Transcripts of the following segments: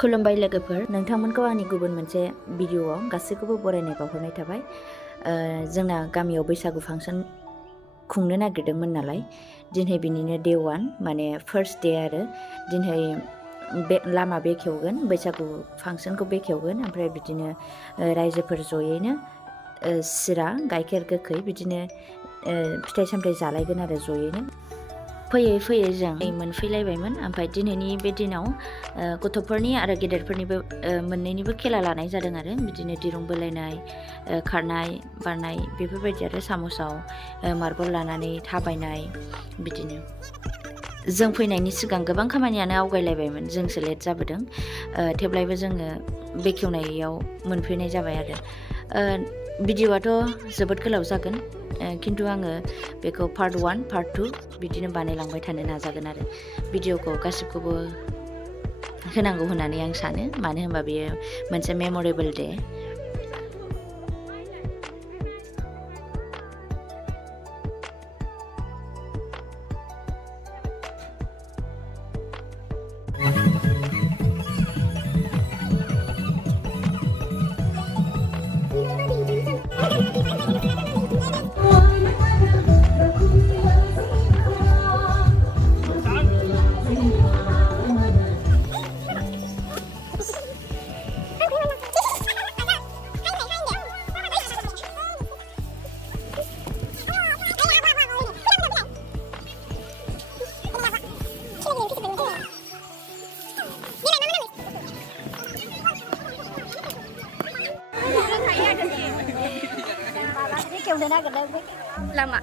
खुलुमबाय लोगोफोर, नोंथांमोनखौ आंनि गुबुन मोनसे भिडिअआव गासैखौबो बरायनाय बावहरनाय थाबाय। जोंना गामियाव बैसागु फांसन खुंनो नागिरदोंमोन नालाय, दिनै बिनिनो डे 1 माने फार्स्ट डे आरो दिनै बे लामा बेखेवगोन, बैसागु फांसनखौ बेखेवगोन, ओमफ्राय बिदिनो रायजोफोर जयैनो सिरा गाइखेर गोखै बिदिनो फिथाइ सामथाइ जालायगोन आरो जयैनो। फैयै फैयै जों मोनफैलायबायमोन। ओमफ्राय दिनैनि बे दिनाव गथ'फोरनि आरो गेदेरफोरनिबो मोननैनिबो खेला लानाय जादों आरो बिदिनो दिरुं बोलायनाय, खारनाय बारनाय बेफोरबायदि आरो सामसआव मार्बल लानानै थाबायनाय बिदिनो। जों फैनायनि सिगां गोबां खामानियानो आवगायलायबायमोन, जोंसो लेट जाबोदों। थेवब्लाबो जोङो बेखेवनायाव मोनफैनाय जाबाय आरो। भिडिअआथ' जोबोद गोलाव जागोन, खिन्थु आङो बेखौ पार्ट 1 पार्ट 2 बिदिनो बानायलांबाय थानो नाजागोन आरो। भिडिअखौ गासिबखौबो होनांगौ होननानै आं सानो, मानो होनबा बेयो मोनसे मेम'रेबल day. Lama.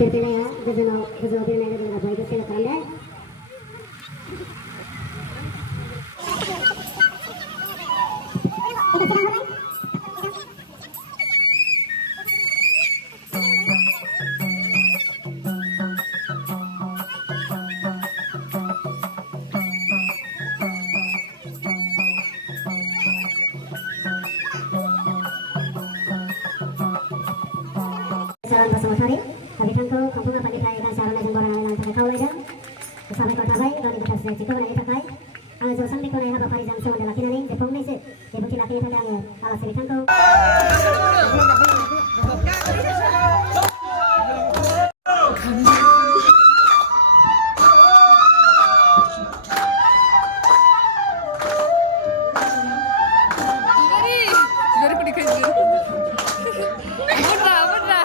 Terpilih gozono pilih dengan apa itu saya pandai. Salam bersama-sama. Kabitanku kampung apa kita ikan sarana jembaran alam tak kau leda. Sampai kau tabai dan kita sedang cikgu menaik takai. Ang jauh sampai kau naik apa parijam semua lelaki nani. Jepang nasi. Jepang lelaki nani tadi alas kabitanku. Mudah.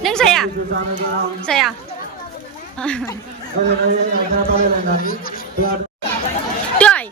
Neng saya. Saya. Doi.